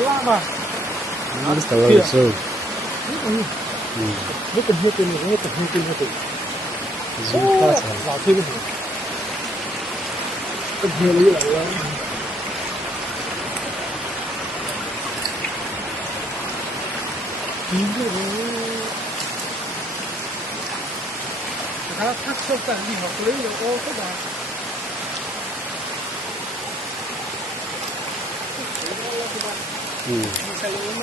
拉吧。Hasta luego, so. Nó cần hết tên này, nó cần hết tên này. Zoom casa. Là thế này. Cần hết lấy lại là.它说干地方不能有哦，是吧？你才有呢。